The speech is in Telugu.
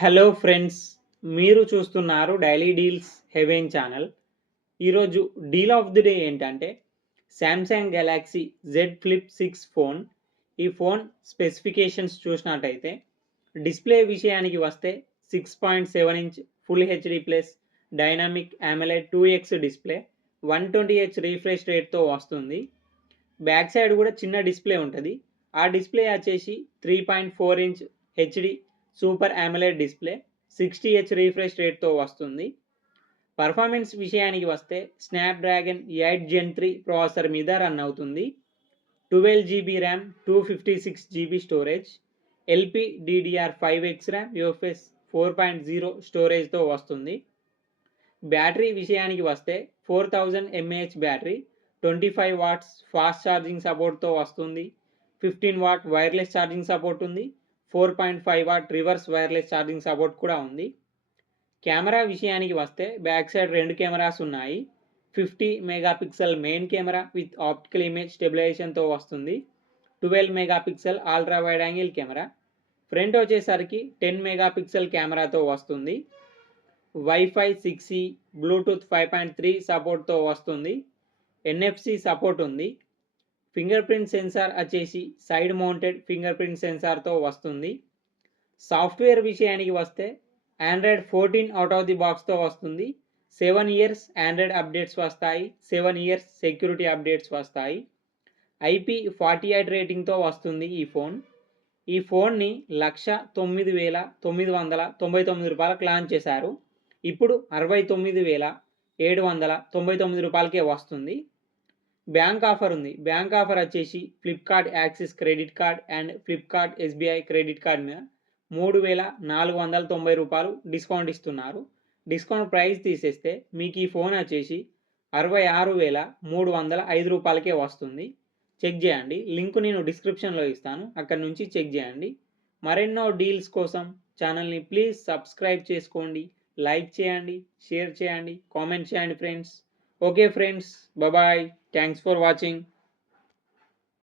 హలో ఫ్రెండ్స్, మీరు చూస్తున్నారు డైలీ డీల్స్ హెవెన్ ఛానల్. ఈరోజు డీల్ ఆఫ్ ది డే ఏంటంటే Samsung Galaxy Z Flip 6 phone. ఈ ఫోన్ స్పెసిఫికేషన్స్ చూసినట్టయితే డిస్ప్లే విషయానికి వస్తే 6.7 inch full HD plus dynamic AMOLED 2x display 120Hz refresh రేట్తో వస్తుంది. బ్యాక్ సైడ్ కూడా చిన్న డిస్ప్లే ఉంటుంది. ఆ డిస్ప్లే వచ్చేసి 3.4 inch HD super AMOLED display 60Hz refresh రేట్తో వస్తుంది. పర్ఫార్మెన్స్ విషయానికి వస్తే స్నాప్డ్రాగన్ 8 Gen 3 ప్రాసెసర్ మీద రన్ అవుతుంది. 12GB RAM, 256GB storage, LPDDR5X RAM, UFS 4.0 స్టోరేజ్తో వస్తుంది. బ్యాటరీ విషయానికి వస్తే 4000 mAh battery, 25 watts fast charging సపోర్ట్తో వస్తుంది. 15 వాట్ వైర్లెస్ ఛార్జింగ్ సపోర్ట్ ఉంది. 4.5 watt reverse wireless charging support కూడా ఉంది. కెమెరా విషయానికి వస్తే బ్యాక్ సైడ్ 2 కెమెరాస్ ఉన్నాయి. 50 megapixel main camera with optical image స్టెబిలైజేషన్తో వస్తుంది. 12 megapixel ultra wide angle camera. Front వచ్చేసరికి 10 మెగాపిక్సెల్ కెమెరాతో వస్తుంది. వైఫై 6E, బ్లూటూత్ 5.3 సపోర్ట్తో వస్తుంది. NFC సపోర్ట్ ఉంది. ఫింగర్ ప్రింట్ సెన్సార్ వచ్చేసి సైడ్ మౌంటెడ్ ఫింగర్ ప్రింట్ సెన్సార్తో వస్తుంది. సాఫ్ట్వేర్ విషయానికి వస్తే ఆండ్రాయిడ్ 14 అవుట్ ఆఫ్ ది బాక్స్తో వస్తుంది. 7 ఇయర్స్ ఆండ్రాయిడ్ అప్డేట్స్ వస్తాయి. 7 ఇయర్స్ సెక్యూరిటీ అప్డేట్స్ వస్తాయి. IP48 రేటింగ్తో వస్తుంది ఈ ఫోన్. ఈ ఫోన్ని 1,09,999 రూపాయలకు లాంచ్ చేశారు. ఇప్పుడు 69,799 రూపాయలకే వస్తుంది. బ్యాంక్ ఆఫర్ ఉంది. బ్యాంక్ ఆఫర్ వచ్చేసి Flipkart axis credit card and Flipkart SBI credit card మీద 3,490 రూపాయలు డిస్కౌంట్ ఇస్తున్నారు. డిస్కౌంట్ ప్రైస్ తీసేస్తే మీకు ఈ ఫోన్ వచ్చేసి 66,305 రూపాయలకే వస్తుంది. చెక్ చేయండి. లింక్ నేను డిస్క్రిప్షన్లో ఇస్తాను, అక్కడ నుంచి చెక్ చేయండి. మరెన్నో డీల్స్ కోసం ఛానల్ని ప్లీజ్ సబ్స్క్రైబ్ చేసుకోండి, లైక్ చేయండి, షేర్ చేయండి, కామెంట్ చేయండి friends. Okay friends, bye. Thanks for watching.